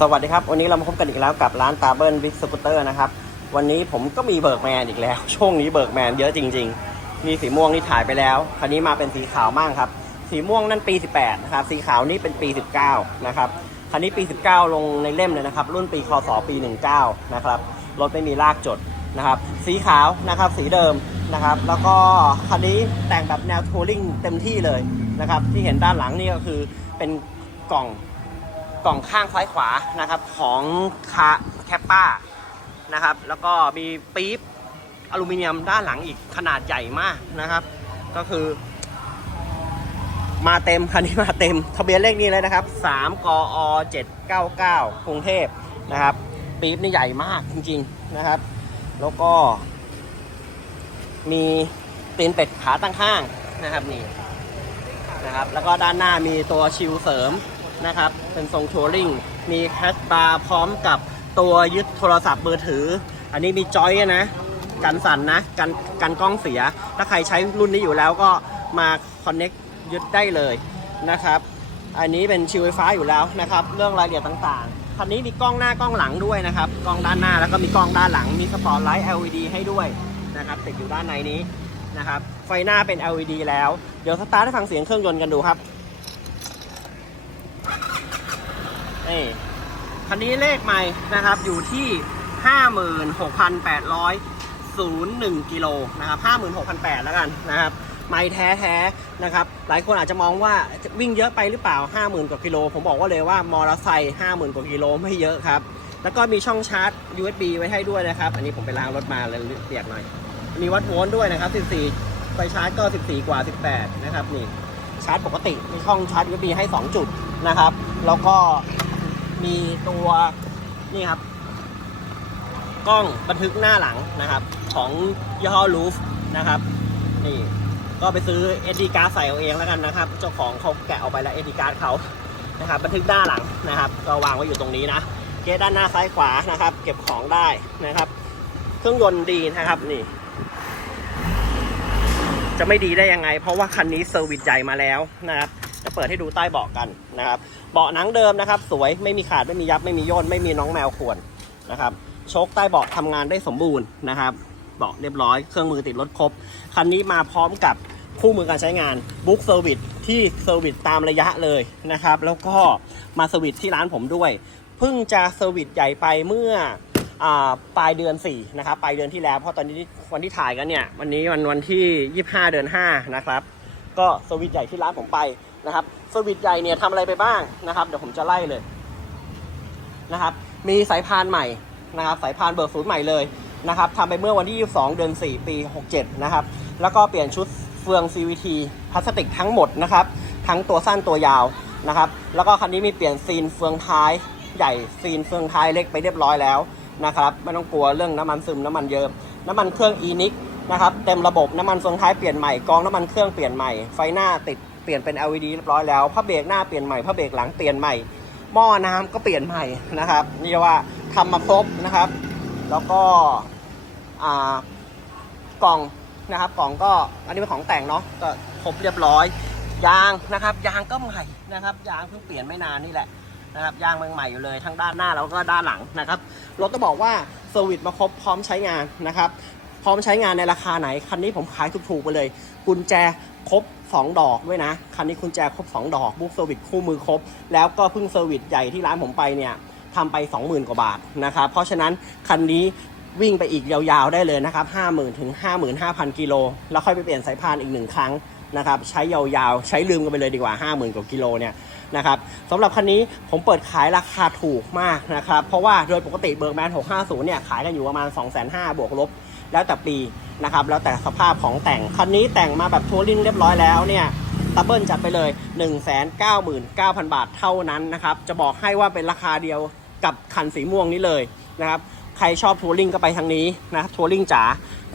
สวัสดีครับ วันนี้เรามาพบกันอีกแล้วกับร้านตาเบิลบิ๊กสกูตเตอร์นะครับ วันนี้ผมก็มีเบิร์กแมนอีกแล้ว ช่วงนี้เบิร์กแมนเยอะจริง ๆ มีสีม่วงนี่ถ่ายไปแล้ว คราวนี้มาเป็นสีขาวมั่งครับ สีม่วงนั่นปี 18 นะครับ สีขาวนี่เป็นปี 19 นะครับ คราวนี้ปี 19 ลงในเล่มเลยนะครับ รุ่นปีคศปี 19 นะครับ รถไม่มีลากจดนะครับ สีขาวนะครับ สีเดิมนะครับ แล้วก็คันนี้แต่งแบบแนวทัวริงเต็มที่เลยนะครับ ที่เห็นด้านหลังนี่ก็คือเป็นกล่อง กล่องข้างซ้ายขวานะครับของคาแคปป้านะครับแล้วก็มีปี๊บอลูมิเนียมด้านหลังอีกขนาดใหญ่มากนะครับ ก็คือ มาเต็มคันนี้มาเต็มทะเบียนเลขนี้เลยนะครับ3กอ799กรุงเทพนะครับปี๊บนี่ใหญ่มากจริง ๆนะครับ แล้วก็ มีตีนเป็ดขาตั้งข้างนะครับนี่นะครับ แล้วก็ด้านหน้ามีตัวชิลเสริม นะครับ เป็นทรงทัวริงมีแคสบาร์พร้อมกับตัวยึดโทรศัพท์มือถือ อันนี้มีจอยนะ กันสั่นนะ กันกันกล้องเสีย ถ้าใครใช้รุ่นนี้อยู่แล้วก็มาคอนเน็กยึดได้เลยนะครับ อันนี้เป็นชิลไฟฟ้าอยู่แล้วนะครับ เรื่องรายละเอียดต่างๆ คันนี้มีกล้องหน้ากล้องหลังด้วยนะครับ กล้องด้านหน้าแล้วก็มีกล้องด้านหลัง มีสปอตไลท์ LED ให้ด้วยนะครับ ติดอยู่ด้านในนี้นะครับ ไฟหน้าเป็น LED แล้ว เดี๋ยวสตาร์ทให้ฟังเสียงเครื่องยนต์กันดูครับ นี่คันนี้เลขใหม่นะครับอยู่ที่ 56,801กิโลนะครับ56,800แล้วกันนะครับไม่แท้แท้ๆนะครับ หลายคนอาจจะมองว่าวิ่งเยอะไปหรือเปล่า 50,000 กว่ากิโล ผมบอกว่าเลยว่ามอเตอร์ไซค์50,000 กว่ากิโลไม่เยอะครับ แล้วก็มีช่องชาร์จ USB ไว้ให้ด้วยนะครับ อันนี้ผมไปล้างรถมาเลยเปียกหน่อย มีวัดโวลต์ด้วยนะครับ 14ไฟชาร์จก็ 14 กว่า 18 นะครับนี่ชาร์จปกติ มีช่องชาร์จ USB ให้ 2 จุดนะครับ แล้วก็ มีตัวนี่ครับ กล้องบันทึกหน้าหลังนะครับ ของยี่ห้อลูฟนะครับ นี่ก็ไปซื้อ SD card ใส่เอาเองแล้วกันนะครับ เจ้าของเขาแกะออกไปแล้ว SD card เขานะครับ บันทึกหน้าหลังนะครับ ก็วางไว้อยู่ตรงนี้นะเกด้านหน้าซ้ายขวานะครับ เก็บของได้นะครับ เครื่องยนต์ดีนะครับนี่ จะไม่ดีได้ยังไง เพราะว่าคันนี้เซอร์วิสใหญ่มาแล้วนะครับ จะเปิดให้ดูใต้เบาะกันนะครับ เบาะหนังเดิมนะครับ สวยไม่มีขาดไม่มียับไม่มีย่นไม่มีน้องแมวข่วนนะครับโชคใต้เบาะทำงานได้สมบูรณ์นะครับเบาะเรียบร้อยเครื่องมือติดรถครบ คันนี้มาพร้อมกับคู่มือการใช้งานบุ๊กเซอร์วิสที่เซอร์วิสตามระยะเลยนะครับ แล้วก็มาเซอร์วิสที่ร้านผมด้วยเพิ่งจะเซอร์วิสใหญ่ไปเมื่ออปลายเดือน4นะครับปลายเดือนที่แล้วเพราะตอนนี้วันที่ถ่ายกันเนี่ยวันนี้วันวันที่ 25 เดือน5นะครับ ก็เซอร์วิสใหญ่ที่ร้านผมไปนะครับเซอร์วิสใหญ่เนี่ยทำอะไรไปบ้างนะครับเดี๋ยวผมจะไล่เลยนะครับมีสายพานใหม่นะครับสายพานเบิกศูนย์ใหม่เลยนะครับทำไปเมื่อวันที่ 22 เดือน 4 ปี 67 นะครับ แล้วก็เปลี่ยนชุดเฟือง CVT พลาสติกทั้งหมดนะครับ ทั้งตัวสั้นตัวยาวนะครับ แล้วก็คันนี้มีเปลี่ยนซีนเฟืองท้ายใหญ่ซีนเฟืองท้ายเล็กไปเรียบร้อยแล้วนะครับ ไม่ต้องกลัวเรื่องน้ำมันซึมน้ำมันเยิมน้ำมันเครื่อง e n i c นะครับเต็มระบบน้ำมันเฟืองท้ายเปลี่ยนใหม่กองน้ำมันเครื่องเปลี่ยนใหม่ไฟหน้าติดเปลี่ยนเป็น LED เรียบร้อยแล้วผ้าเบรกหน้าเปลี่ยนใหม่ผ้าเบรกหลังเปลี่ยนใหม่หม้อน้ำก็เปลี่ยนใหม่นะครับนี่ว่าทำมาครบนะครับ แล้วก็อ่ากล่องนะครับกล่องก็อันนี้เป็นของแต่งเนาะก็ครบเรียบร้อย ยางนะครับยางก็ใหม่นะครับยางเพิ่งเปลี่ยนไม่นานนี่แหละนะครับยางใหม่ๆอยู่เลยทั้งด้านหน้าแล้วก็ด้านหลังนะครับรถก็บอกว่าเซอร์วิสมาครบพร้อมใช้งานนะครับ พร้อมใช้งานในราคาไหน คันนี้ผมขายถูกๆไปเลย กุญแจครบ 2 ดอกด้วยนะ คันนี้กุญแจครบ 2 ดอก บุ๊กเซอร์วิสคู่มือครบ แล้วก็เพิ่งเซอร์วิสใหญ่ที่ร้านผมไปเนี่ยทำไป 20,000 กว่าบาทนะครับ เพราะฉะนั้นคันนี้วิ่งไปอีกยาวๆได้เลยนะครับ 50,000ถึง55,000 กิโล แล้วค่อยไปเปลี่ยนสายพานอีกหนึ่งครั้งนะครับ ใช้ยาวๆ ใช้ลืมกันไปเลยดีกว่า 50,000 กว่ากิโลเนี่ยนะครับสำหรับคันนี้ผมเปิดขายราคาถูกมากนะครับ เพราะว่าโดยปกติเบิร์แมน650 เนี่ยขายกันอยู่ประมาณ 2,500 บวกลบ แล้วแต่ปีนะครับแล้วแต่สภาพของแต่งคันนี้แต่งมาแบบทัวริงเรียบร้อยแล้วเนี่ยดับเบิลจัดไปเลย 199,000 บาทเท่านั้นนะครับจะบอกให้ว่าเป็นราคาเดียวกับคันสีม่วงนี้เลยนะครับใครชอบทัวริงก็ไปทางนี้นะทัวริงจ๋า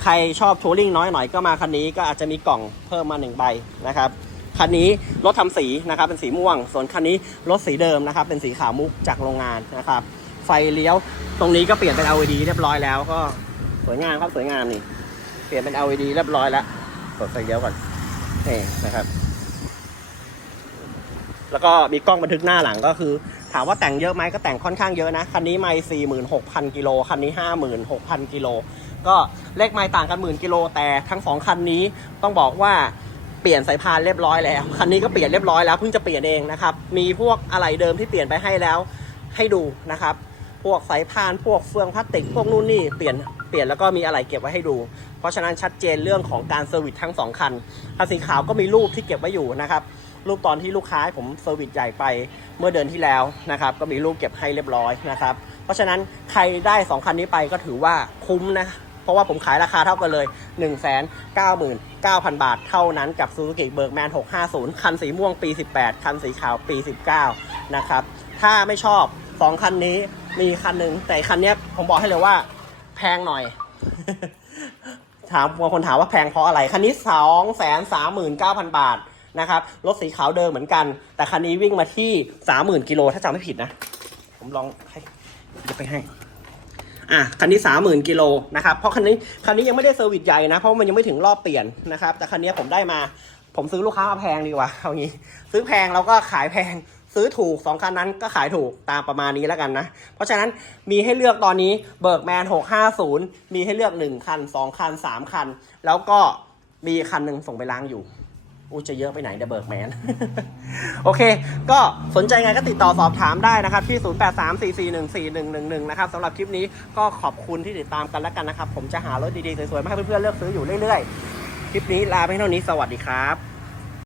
ใครชอบทัวริงน้อยหน่อยก็มาคันนี้ก็อาจจะมีกล่องเพิ่มมาหนึ่งใบนะครับคันนี้รถทำสีนะครับเป็นสีม่วง ส่วนคันนี้รถสีเดิมนะครับเป็นสีขาวมุกจากโรงงานนะครับไฟเลี้ยวตรงนี้ก็เปลี่ยนเป็น LED เรียบร้อยแล้วก็ วยงามครับสวยงามนี่เปลี่ยนเป็น LED เรียบร้อยแล้วกดไฟเลี้ยวก่อนนี่นะครับ แล้วก็มีกล้องบันทึกหน้าหลังก็คือ ถามว่าแต่งเยอะไหมก็แต่งค่อนข้างเยอะนะ คันนี้ไม่สี่หมื่นหกพันกิโลคันนี้ห้าหมื่นหกพันกิโลก็เลขไม้ต่างกันหมื่นกิโลแต่ทั้งสองคันนี้ต้องบอกว่าเปลี่ยนสายพานเรียบร้อยแล้ว คันนี้ก็เปลี่ยนเรียบร้อยแล้วเพิ่งจะเปลี่ยนเองนะครับ มีพวกอะไหล่เดิมที่เปลี่ยนไปให้แล้ว ให้ดูนะครับ พวกสายพานพวกเฟืองพลาสติกพวกนู่นนี่เปลี่ยน เปลี่ยนแล้วก็มีอะไรเก็บไว้ให้ดู เพราะฉะนั้นชัดเจนเรื่องของการเซอร์วิสทั้งสองคันคันสีขาวก็มีรูปที่เก็บไว้อยู่นะครับรูปตอนที่ลูกค้าให้ผมเซอร์วิสใหญ่ไปเมื่อเดือนที่แล้วนะครับก็มีรูปเก็บให้เรียบร้อยนะครับเพราะฉะนั้นใครได้ 2 คันนี้ไปก็ถือว่าคุ้มนะเพราะว่าผมขายราคาเท่ากันเลย 1 9 9 0 0 0 บาทเท่านั้นกับ Suzuki Bergman 650 คันสีม่วงปี 18 คันสีขาวปี 19 นะครับ ถ้าไม่ชอบ 2 คันนี้มีคันหนึ่งแต่คันนี้ผมบอกให้เลยว่า แพงหน่อย ถามบางคนถามว่าแพงเพราะอะไรคันนี้สองแสนสามหมื่นเก้าพันบาทนะครับรถสีขาวเดิมเหมือนกัน แต่คันนี้วิ่งมาที่สามหมื่นกิโลถ้าจำไม่ผิดนะ ผมลองให้ยกไปให้อะคันนี้สามหมื่นกิโลนะครับเพราะคันนี้คันนี้ยังไม่ได้เซอร์วิสใหญ่นะเพราะมันยังไม่ถึงรอบเปลี่ยนนะครับ แต่คันนี้ผมได้มา ผมซื้อลูกค้ามาแพงดีกว่าเอางี้ ซื้อแพงแล้วก็ขายแพง ซื้อถูกสองคันนั้นก็ขายถูกตามประมาณนี้แล้วกันนะ เพราะฉะนั้นมีให้เลือกตอนนี้เบิร์กแมน650 มีให้เลือก 1 คัน 2 คัน 3 คัน แล้วก็มีคันหนึ่งส่งไปล้างอยู่อู้จะเยอะไปไหนเดเบิร์กแมน โอเค ก็สนใจไงก็ติดต่อสอบถามได้นะครับ ที่ 0834414111 นะครับสำหรับคลิปนี้ก็ขอบคุณที่ติดตามกันแล้วกันนะครับ ผมจะหารถดีๆ สวยๆ มาให้เพื่อนๆ เลือกซื้ออยู่เรื่อยๆ คลิปนี้ลาไปเท่านี้สวัสดีครับ